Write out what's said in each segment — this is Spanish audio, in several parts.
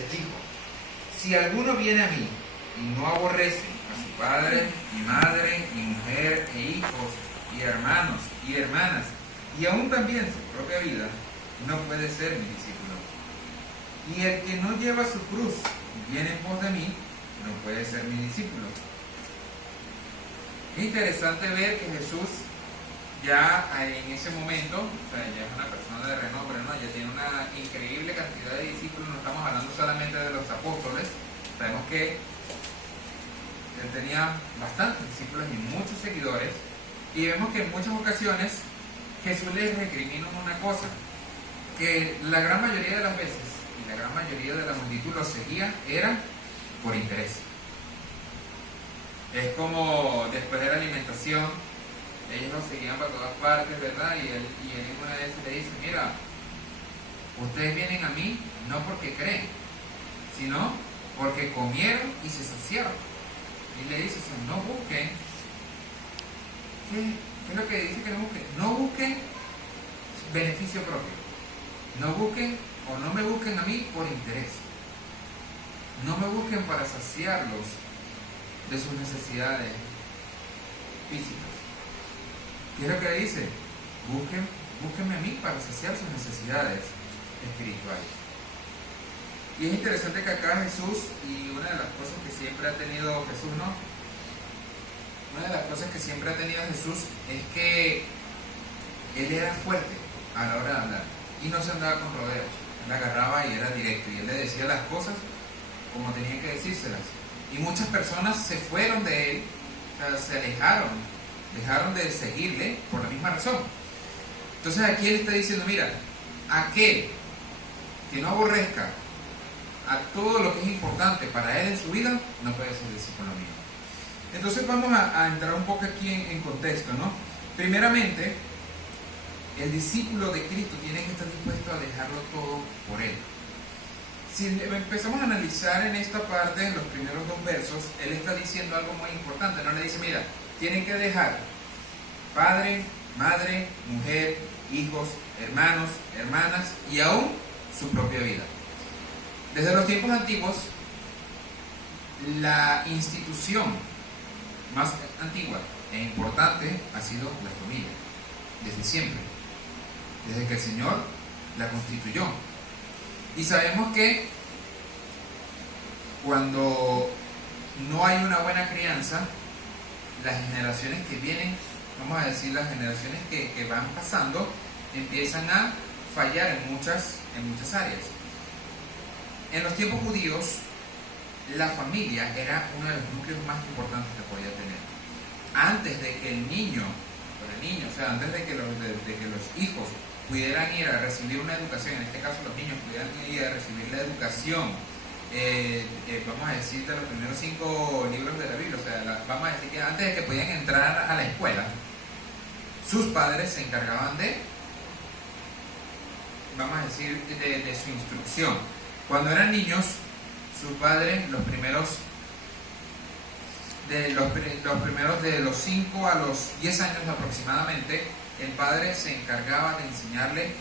les dijo: si alguno viene a mí y no aborrece a su padre, y madre, y mujer, e hijos, y hermanos, y hermanas, y aún también su propia vida, no puede ser mi discípulo. Y el que no lleva su cruz y viene en pos de mí, no puede ser mi discípulo. Es interesante ver que Jesús ya en ese momento, o sea, ya es una persona de renombre, ¿no? Ya tiene una increíble cantidad de discípulos. No estamos hablando solamente de los apóstoles. Sabemos que él tenía bastantes discípulos y muchos seguidores, y vemos que en muchas ocasiones Jesús les recrimina una cosa, que la gran mayoría de las veces y la gran mayoría de la multitud lo seguía era por interés. Es como después de la alimentación, ellos lo seguían para todas partes, ¿verdad? Y él en una vez le dice: mira, ustedes vienen a mí no porque creen, sino porque comieron y se saciaron. Y le dice: no busquen. ¿Qué es lo que dice que no busquen? No busquen beneficio propio. No busquen o no me busquen a mí por interés. No me busquen para saciarlos de sus necesidades físicas. ¿Qué es lo que dice? Búsquenme a mí para saciar sus necesidades espirituales. Y es interesante que acá Jesús, y una de las cosas que siempre ha tenido Jesús, ¿no? Una de las cosas que siempre ha tenido Jesús es que él era fuerte a la hora de hablar y no se andaba con rodeos. Él agarraba y era directo, y él le decía las cosas como tenía que decírselas. Y muchas personas se fueron de él, o sea, se alejaron, dejaron de seguirle por la misma razón. Entonces aquí él está diciendo: mira, aquel que no aborrezca a todo lo que es importante para él en su vida, no puede ser discípulo mío. Entonces vamos a entrar un poco aquí en contexto, ¿no? Primeramente, el discípulo de Cristo tiene que estar dispuesto a dejarlo todo por él. Si empezamos a analizar en esta parte, en los primeros 2 versos, él está diciendo algo muy importante. No le dice: mira, tienen que dejar padre, madre, mujer, hijos, hermanos, hermanas y aún su propia vida. Desde los tiempos antiguos, la institución más antigua e importante ha sido la familia, desde siempre, desde que el Señor la constituyó. Y sabemos que cuando no hay una buena crianza, las generaciones que vienen, vamos a decir, las generaciones que van pasando, empiezan a fallar en muchas áreas. En los tiempos judíos, la familia era uno de los núcleos más importantes que podía tener. Antes de que el niño, o sea, antes de que los hijos pudieran ir a recibir una educación, en este caso los niños pudieran ir a recibir la educación, vamos a decir, de los primeros 5 libros de la Biblia, o sea, vamos a decir que antes de que pudieran entrar a la escuela, sus padres se encargaban de, vamos a decir, de su instrucción. Cuando eran niños, sus padres, los primeros de los 5 a los 10 años aproximadamente, el padre se encargaba de enseñarle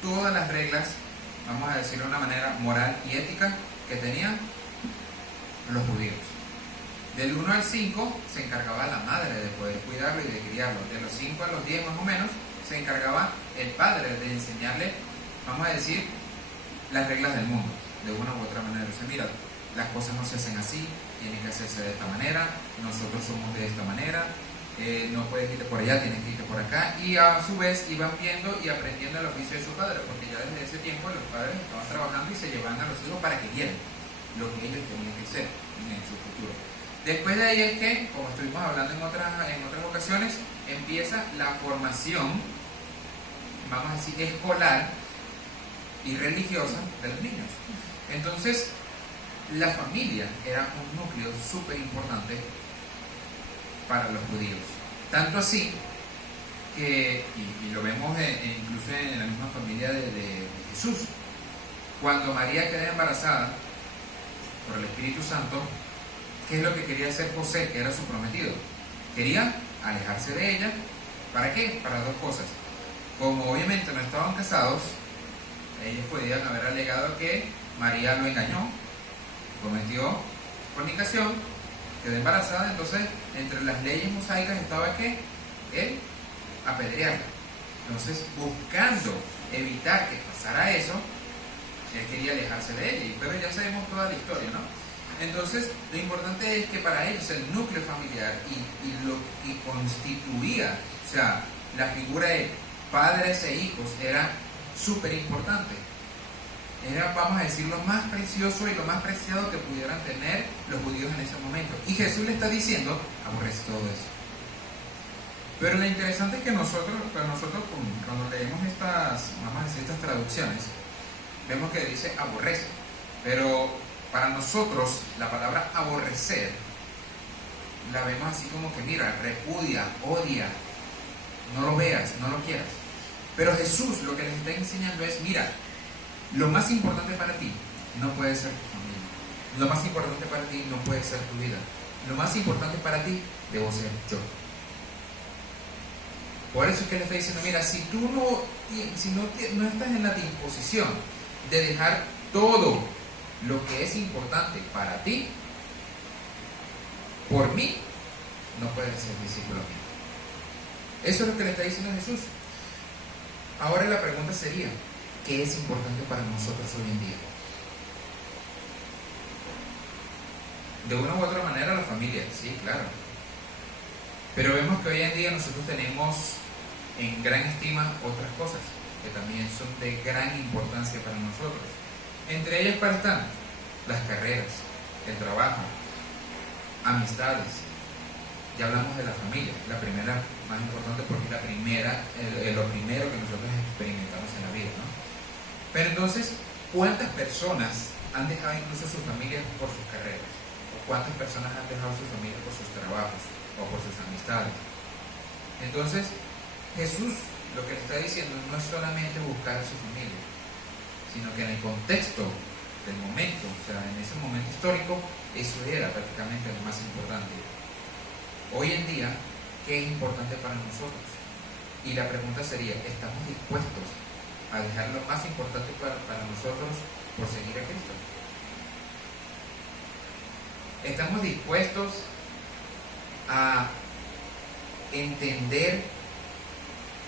todas las reglas, vamos a decirlo de una manera moral y ética, que tenían los judíos. Del 1 al 5 se encargaba la madre de poder cuidarlo y de criarlo. De los 5 a los 10 más o menos se encargaba el padre de enseñarle, vamos a decir, las reglas del mundo, de una u otra manera. Dice: mira, las cosas no se hacen así, tienen que hacerse de esta manera, nosotros somos de esta manera, no puedes irte por allá, tienes que irte por acá. Y a su vez iban viendo y aprendiendo el oficio de su padre, porque ya desde ese tiempo los padres estaban trabajando y se llevaban a los hijos para que vieran lo que ellos tenían que ser en su futuro. Después de ahí es que, como estuvimos hablando en otras ocasiones, empieza la formación, vamos a decir, escolar y religiosa de los niños. Entonces, la familia era un núcleo súper importante para los judíos. Tanto así que, y lo vemos incluso en la misma familia de Jesús, cuando María queda embarazada por el Espíritu Santo, ¿qué es lo que quería hacer José, que era su prometido? Quería alejarse de ella. ¿Para qué? Para 2 cosas. Como obviamente no estaban casados, Ellos podían haber alegado que María lo engañó, cometió fornicación, quedó embarazada. Entonces, entre las leyes mosaicas estaba que él apedrearla. Entonces, buscando evitar que pasara eso, él quería alejarse de ella, pero ya sabemos toda la historia, ¿no? Entonces, lo importante es que para ellos el núcleo familiar y lo que constituía, o sea, la figura de padres e hijos era súper importante. Era, vamos a decir, lo más precioso y lo más preciado que pudieran tener los judíos en ese momento. Y Jesús le está diciendo, aborrece todo eso. Pero lo interesante es que nosotros cuando leemos estas, vamos a decir, estas traducciones, vemos que dice aborrece. Pero para nosotros la palabra aborrecer la vemos así como que mira, repudia, odia, no lo veas, no lo quieras. Pero Jesús lo que les está enseñando es, mira, lo más importante para ti no puede ser tu familia. Lo más importante para ti no puede ser tu vida. Lo más importante para ti debo ser yo. Por eso es que le está diciendo, mira, si tú no estás en la disposición de dejar todo lo que es importante para ti, por mí, no puedes ser discípulo mío. Eso es lo que le está diciendo Jesús. Ahora la pregunta sería, ¿qué es importante para nosotros hoy en día? De una u otra manera la familia, sí, claro. Pero vemos que hoy en día nosotros tenemos en gran estima otras cosas que también son de gran importancia para nosotros. Entre ellas, ¿cuáles están? Las carreras, el trabajo, amistades. Ya hablamos de la familia, la primera más importante porque es lo primero que nosotros experimentamos en la vida, ¿no? Pero entonces, ¿cuántas personas han dejado incluso sus familias por sus carreras? ¿O cuántas personas han dejado sus familias por sus trabajos o por sus amistades? Entonces, Jesús lo que le está diciendo no es solamente buscar a su familia, sino que en el contexto del momento, o sea, en ese momento histórico, eso era prácticamente lo más importante. Hoy en día, ¿qué es importante para nosotros? Y la pregunta sería, ¿estamos dispuestos a dejar lo más importante para nosotros por seguir a Cristo? ¿Estamos dispuestos a entender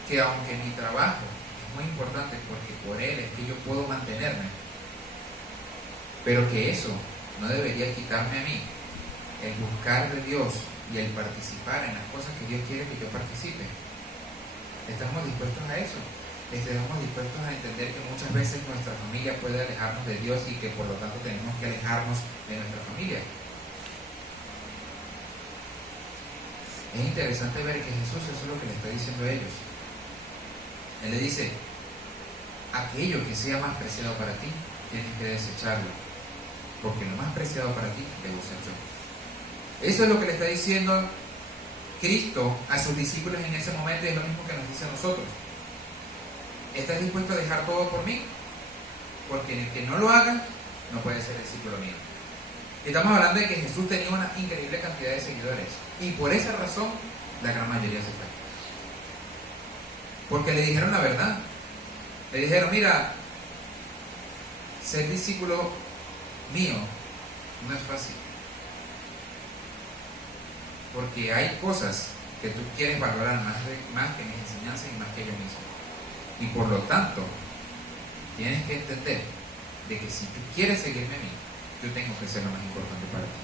que aunque mi trabajo es muy importante porque por él es que yo puedo mantenerme, pero que eso no debería quitarme a mí el buscar de Dios y el participar en las cosas que Dios quiere que yo participe? ¿Estamos dispuestos a eso? ¿Estamos dispuestos a entender que muchas veces nuestra familia puede alejarnos de Dios y que por lo tanto tenemos que alejarnos de nuestra familia? Es interesante ver que Jesús eso es lo que le está diciendo a ellos. Él le dice, aquello que sea más preciado para ti, tienes que desecharlo, porque lo más preciado para ti debo ser yo. Eso es lo que le está diciendo Cristo a sus discípulos en ese momento y es lo mismo que nos dice a nosotros. ¿Estás dispuesto a dejar todo por mí? Porque el que no lo haga no puede ser discípulo mío. Estamos hablando de que Jesús tenía una increíble cantidad de seguidores y por esa razón la gran mayoría se fue. Porque le dijeron la verdad. Le dijeron, mira, ser discípulo mío no es fácil. Porque hay cosas que tú quieres valorar más que mis enseñanzas y más que yo mismo. Y por lo tanto, tienes que entender de que si tú quieres seguirme a mí, yo tengo que ser lo más importante para ti.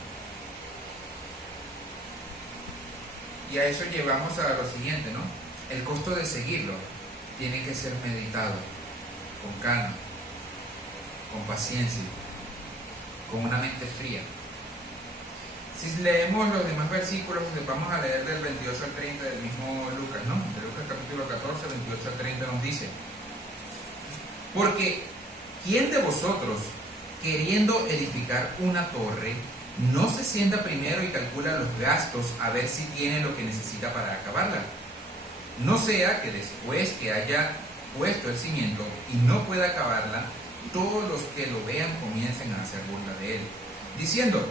Y a eso llevamos a lo siguiente, ¿no? El costo de seguirlo tiene que ser meditado con calma, con paciencia, con una mente fría. Si leemos los demás versículos, vamos a leer del 28 al 30 del mismo Lucas, ¿no? De Lucas capítulo 14, 28 al 30 nos dice: porque ¿quién de vosotros, queriendo edificar una torre, no se sienta primero y calcula los gastos a ver si tiene lo que necesita para acabarla? No sea que después que haya puesto el cimiento y no pueda acabarla, todos los que lo vean comiencen a hacer burla de él, diciendo: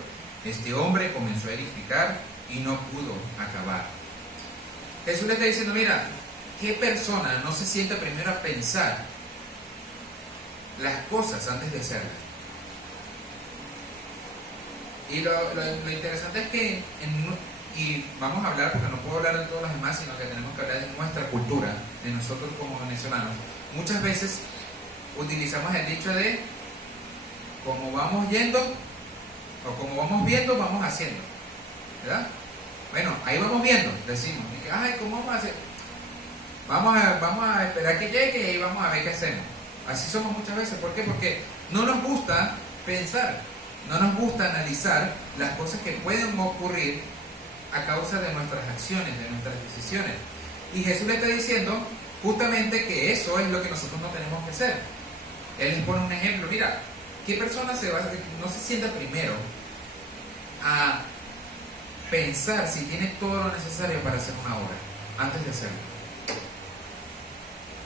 este hombre comenzó a edificar y no pudo acabar. Jesús le está diciendo, mira, ¿qué persona no se sienta primero a pensar las cosas antes de hacerlas. Y lo interesante es que, y vamos a hablar, porque no puedo hablar de todos los demás, sino que tenemos que hablar de nuestra cultura, de nosotros como venezolanos. Muchas veces utilizamos el dicho de como vamos yendo, o como vamos viendo, vamos haciendo, ¿verdad? Bueno, ahí vamos viendo, decimos, y que, ay, ¿cómo vamos a hacer? Vamos a esperar que llegue y ahí vamos a ver qué hacemos. Así somos muchas veces. ¿Por qué? Porque no nos gusta pensar, no nos gusta analizar las cosas que pueden ocurrir a causa de nuestras acciones, de nuestras decisiones. Y Jesús le está diciendo justamente que eso es lo que nosotros no tenemos que hacer. Él les pone un ejemplo. Mira, ¿qué persona no se sienta primero a pensar si tiene todo lo necesario para hacer una obra antes de hacerlo?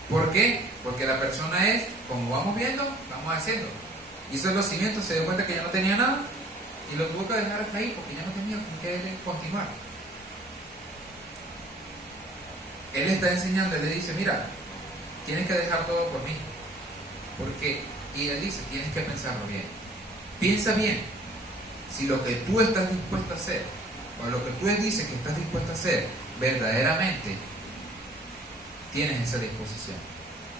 ¿Por qué? Porque la persona es, como vamos viendo, vamos haciendo. Hizo los cimientos, se dio cuenta que ya no tenía nada y lo tuvo que dejar hasta ahí porque ya no tenía con qué continuar. Él le está enseñando, él le dice, mira, tienes que dejar todo por mí. Porque, y él dice, tienes que pensarlo bien. Piensa bien si lo que tú estás dispuesto a hacer, o lo que tú dices que estás dispuesto a hacer, verdaderamente tienes esa disposición.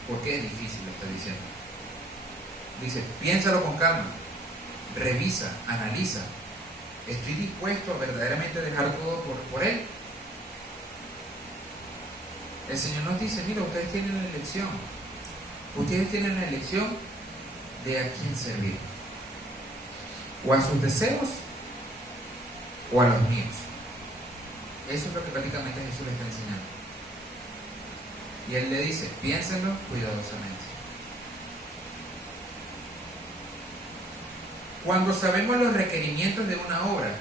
Porque es difícil, lo está diciendo. Dice, piénsalo con calma, revisa, analiza. ¿Estoy dispuesto a verdaderamente dejar todo por Él? El Señor nos dice, mira, ustedes tienen una elección. Ustedes tienen la elección de a quién servir. O a sus deseos o a los míos. Eso es lo que prácticamente Jesús le está enseñando. Y Él le dice, piénsenlo cuidadosamente. Cuando sabemos los requerimientos de una obra,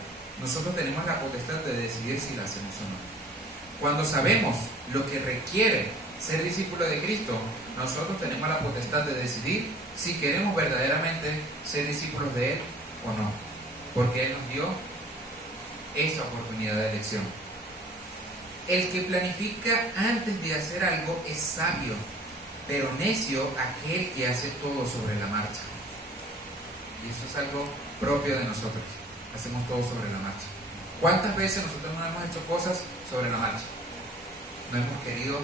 nosotros tenemos la potestad de decidir si la hacemos o no. Cuando sabemos lo que requiere ser discípulo de Cristo, nosotros tenemos la potestad de decidir si queremos verdaderamente ser discípulos de Él o no. Porque Él nos dio esa oportunidad de elección. El que planifica antes de hacer algo es sabio, pero necio aquel que hace todo sobre la marcha. Y eso es algo propio de nosotros. Hacemos todo sobre la marcha. ¿Cuántas veces nosotros no hemos hecho cosas sobre la marcha? No hemos querido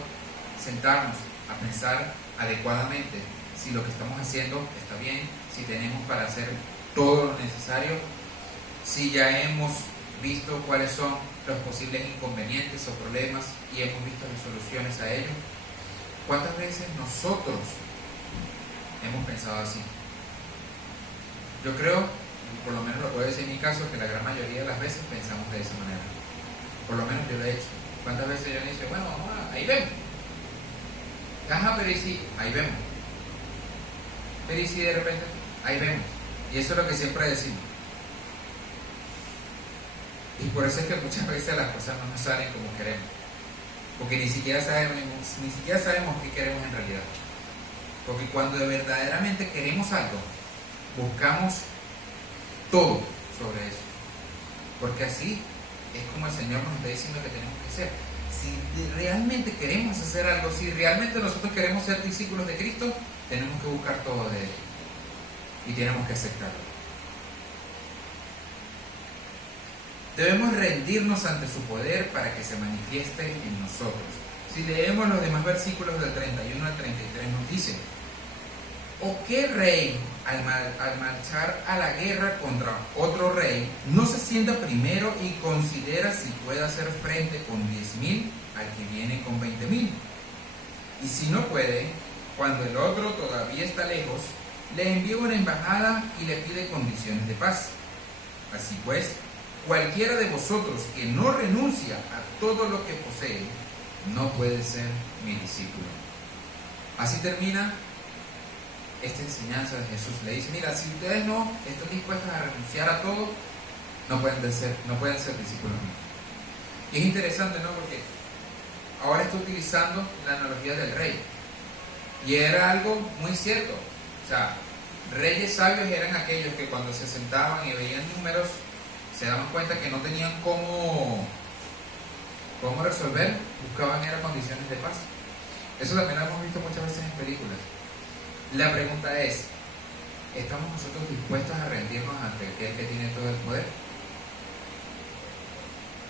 sentarnos a pensar adecuadamente si lo que estamos haciendo está bien, si tenemos para hacer todo lo necesario, si ya hemos visto cuáles son los posibles inconvenientes o problemas y hemos visto las soluciones a ellos. ¿Cuántas veces nosotros hemos pensado así? Yo creo, por lo menos lo puedo decir en mi caso, que la gran mayoría de las veces pensamos de esa manera. Por lo menos yo lo he hecho. ¿Cuántas veces yo le digo, bueno, vamos ahí vemos? Ajá, pero y si, ahí vemos. Pero y si de repente, ahí vemos. Y eso es lo que siempre decimos. Y por eso es que muchas veces las cosas no nos salen como queremos. Porque ni siquiera sabemos qué queremos en realidad. Porque cuando verdaderamente queremos algo, buscamos todo sobre eso. Porque así es como el Señor nos está diciendo que tenemos que ser. Si realmente queremos hacer algo, si realmente nosotros queremos ser discípulos de Cristo, tenemos que buscar todo de Él. Y tenemos que aceptarlo. Debemos rendirnos ante su poder para que se manifieste en nosotros. Si leemos los demás versículos del 31 al 33 nos dice: ¿o qué rey al marchar a la guerra contra otro rey no se sienta primero y considera si puede hacer frente con 10,000 al que viene con 20,000? Y si no puede, cuando el otro todavía está lejos, le envía una embajada y le pide condiciones de paz. Así pues, cualquiera de vosotros que no renuncia a todo lo que posee, no puede ser mi discípulo. Así termina esta enseñanza de Jesús. Le dice, mira, si ustedes no están dispuestos a renunciar a todo, no pueden ser discípulos míos. Y es interesante, ¿no? Porque ahora está utilizando la analogía del rey. Y era algo muy cierto. O sea, reyes sabios eran aquellos que cuando se sentaban y veían números, se daban cuenta que no tenían cómo resolver, buscaban eran condiciones de paz. Eso también lo hemos visto muchas veces en películas. La pregunta es, ¿estamos nosotros dispuestos a rendirnos ante aquel que tiene todo el poder?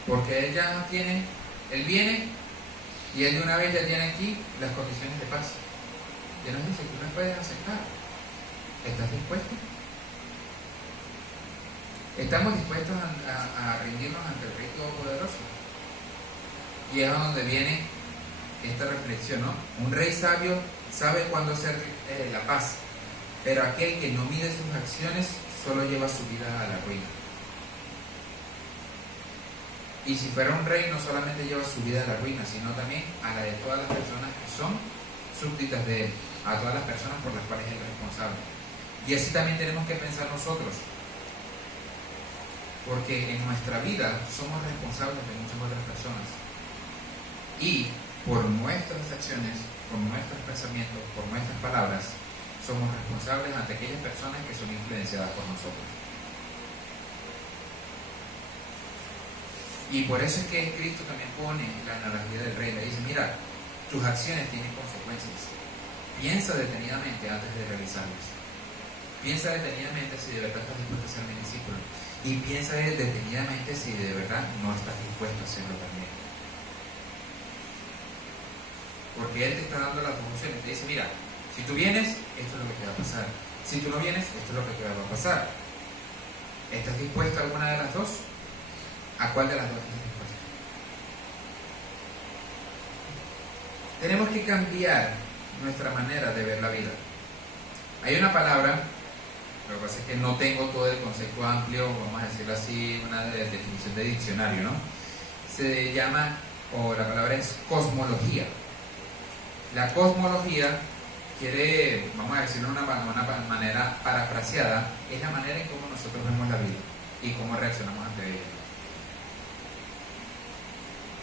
Porque Él ya tiene, Él viene y Él de una vez ya tiene aquí las condiciones de paz. Y Él nos dice, tú las puedes aceptar. ¿Estás dispuesto? ¿Estamos dispuestos a rendirnos ante el Rey Todopoderoso? Y es a donde viene esta reflexión, ¿no? Un rey sabio sabe cuándo hacer la paz, pero aquel que no mide sus acciones solo lleva su vida a la ruina. Y si fuera un rey, no solamente lleva su vida a la ruina, sino también a la de todas las personas que son súbditas de él, a todas las personas por las cuales él es responsable. Y así también tenemos que pensar nosotros, porque en nuestra vida somos responsables de muchas otras personas. Y por nuestras acciones, por nuestros pensamientos, por nuestras palabras, somos responsables ante aquellas personas que son influenciadas por nosotros. Y por eso es que Cristo también pone la analogía del rey. Le dice, mira, tus acciones tienen consecuencias. Piensa detenidamente antes de realizarlas. Piensa detenidamente si de verdad estás dispuesto a ser mi discípulo. Y piensa detenidamente si de verdad no estás dispuesto a hacerlo también. Porque Él te está dando las dos opciones. Te dice, mira, si tú vienes, esto es lo que te va a pasar. Si tú no vienes, esto es lo que te va a pasar. ¿Estás dispuesto a alguna de las dos? ¿A cuál de las dos estás dispuesto? Tenemos que cambiar nuestra manera de ver la vida. Hay una palabra, lo que pasa es que no tengo todo el concepto amplio, vamos a decirlo así, una definición de diccionario, ¿no? Se llama, o la palabra es cosmología. La cosmología quiere, vamos a decirlo de una manera parafraseada, es la manera en cómo nosotros vemos la vida y cómo reaccionamos ante ella.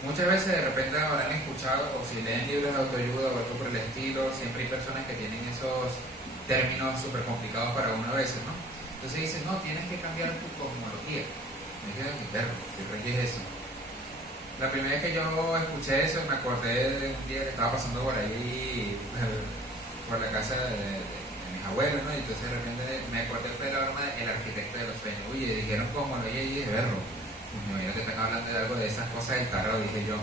Muchas veces de repente habrán escuchado, o si leen libros de autoayuda o algo por el estilo, siempre hay personas que tienen esos términos súper complicados para uno a veces, ¿no? Entonces dicen, no, tienes que cambiar tu cosmología. Me quedé mi perro, ¿qué es eso? La primera vez que yo escuché eso, me acordé de un día que estaba pasando por ahí, por la casa de mis abuelos, ¿no? Y entonces de repente me acordé de la broma del arquitecto de los sueños. Oye, dijeron cosmología y dije, perro. Me imagino que están hablando de algo de esas cosas del tarot, dije yo.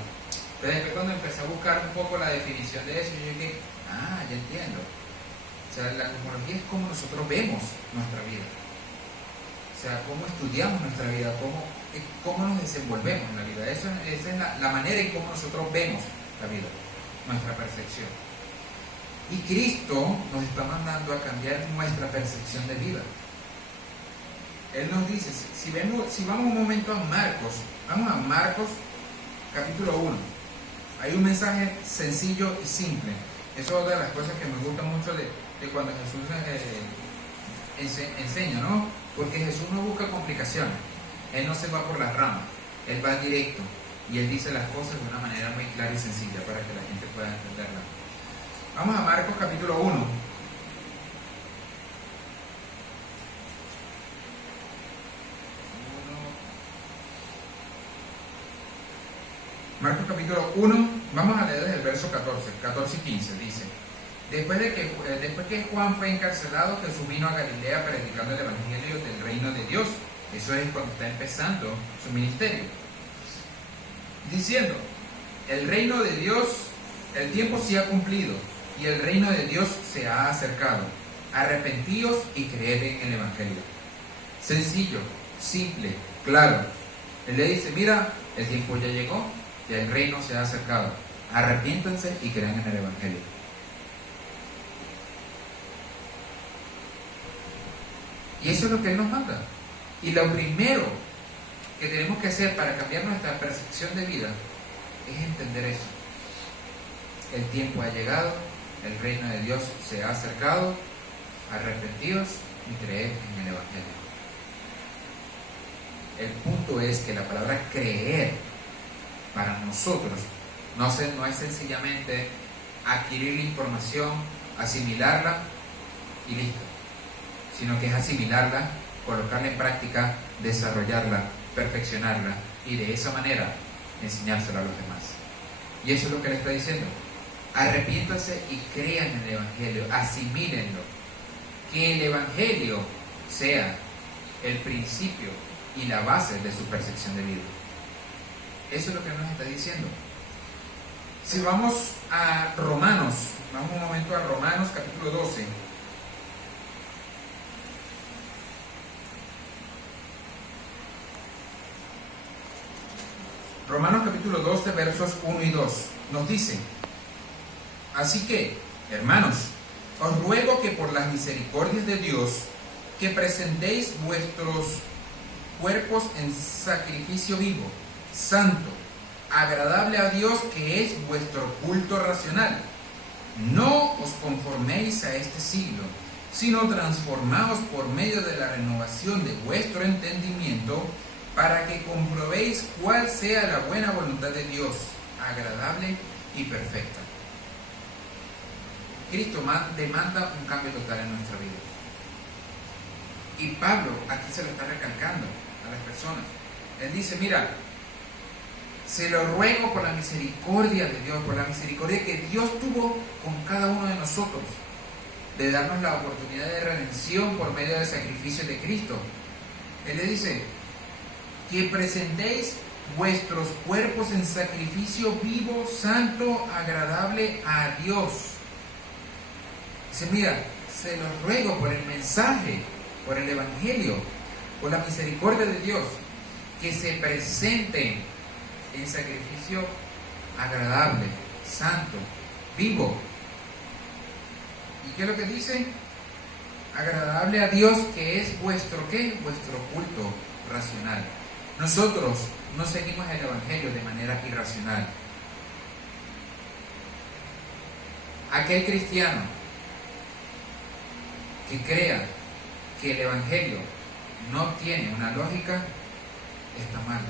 Pero después cuando empecé a buscar un poco la definición de eso, yo dije, ya entiendo. O sea, la cosmología es cómo nosotros vemos nuestra vida. O sea, cómo estudiamos nuestra vida, cómo nos desenvolvemos en la vida. Esa es la manera en cómo nosotros vemos la vida, nuestra percepción. Y Cristo nos está mandando a cambiar nuestra percepción de vida. Él nos dice, si vamos un momento a Marcos, vamos a Marcos capítulo 1. Hay un mensaje sencillo y simple. Eso es otra de las cosas que me gusta mucho de cuando Jesús enseña, ¿no? Porque Jesús no busca complicaciones. Él no se va por las ramas. Él va directo. Y Él dice las cosas de una manera muy clara y sencilla para que la gente pueda entenderla. Vamos a Marcos capítulo 1. Marcos capítulo 1, vamos a leer desde el verso 14 y 15, dice: Después que Juan fue encarcelado, Jesús vino a Galilea predicando el evangelio del reino de Dios. Eso es cuando está empezando su ministerio. Diciendo, el reino de Dios, el tiempo se ha cumplido y el reino de Dios se ha acercado. Arrepentíos y creed en el evangelio. Sencillo, simple, claro. Él le dice, mira, el tiempo ya llegó. Y el reino se ha acercado. Arrepiéntanse y crean en el evangelio. Y eso es lo que Él nos manda. Y lo primero que tenemos que hacer para cambiar nuestra percepción de vida es entender eso. El tiempo ha llegado, el reino de Dios se ha acercado, arrepentidos y creed en el evangelio. El punto es que la palabra creer para nosotros no es sencillamente adquirir la información, asimilarla y listo, sino que es asimilarla, colocarla en práctica, desarrollarla, perfeccionarla y de esa manera enseñársela a los demás. Y eso es lo que le está diciendo. Arrepiéntanse y crean en el evangelio, asimílenlo. que el Evangelio sea el principio y la base de su percepción de vida. Eso es lo que nos está diciendo. Si vamos a Romanos, vamos un momento a Romanos capítulo 12. Romanos capítulo 12, versos 1 y 2, nos dice: así que, hermanos, os ruego que por las misericordias de Dios, que presentéis vuestros cuerpos en sacrificio vivo, santo, agradable a Dios, que es vuestro culto racional. No os conforméis a este siglo, sino transformaos por medio de la renovación de vuestro entendimiento, para que comprobéis cuál sea la buena voluntad de Dios, agradable y perfecta. Cristo demanda un cambio total en nuestra vida. Y Pablo aquí se lo está recalcando a las personas. Él dice: mira, se lo ruego por la misericordia de Dios, por la misericordia que Dios tuvo con cada uno de nosotros, de darnos la oportunidad de redención por medio del sacrificio de Cristo. Él le dice que presentéis vuestros cuerpos en sacrificio vivo, santo, agradable a Dios. Dice: mira, se los ruego por el mensaje, por el Evangelio, por la misericordia de Dios, que se presenten en sacrificio agradable, santo, vivo. ¿Y qué es lo que dice? Agradable a Dios, que es vuestro ¿qué? Vuestro culto racional. Nosotros no seguimos el Evangelio de manera irracional. Aquel cristiano que crea que el Evangelio no tiene una lógica, está mal.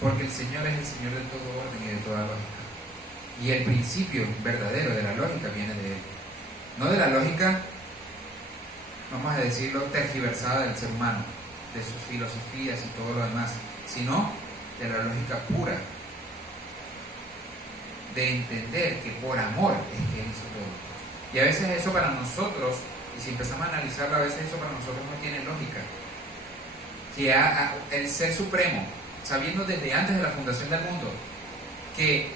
Porque el Señor es el Señor de todo orden y de toda lógica. Y el principio verdadero de la lógica viene de Él. No de la lógica, vamos a decirlo, tergiversada del ser humano, de sus filosofías y todo lo demás, sino de la lógica pura, de entender que por amor es que Él hizo todo. Y a veces eso para nosotros, y si empezamos a analizarlo, a veces eso para nosotros no tiene lógica. Que el Ser Supremo, sabiendo desde antes de la fundación del mundo que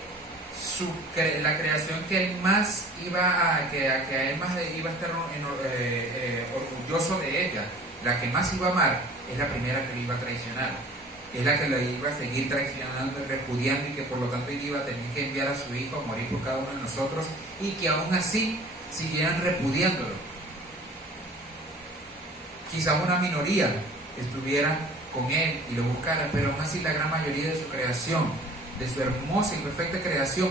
la creación que él más iba a estar orgulloso de ella, la que más iba a amar, es la primera que le iba a traicionar, es la que le iba a seguir traicionando y repudiando, y que por lo tanto él iba a tener que enviar a su hijo a morir por cada uno de nosotros, y que aún así siguieran repudiándolo. Quizás una minoría estuviera con él y lo buscara, pero aún así la gran mayoría de su creación, de su hermosa y perfecta creación,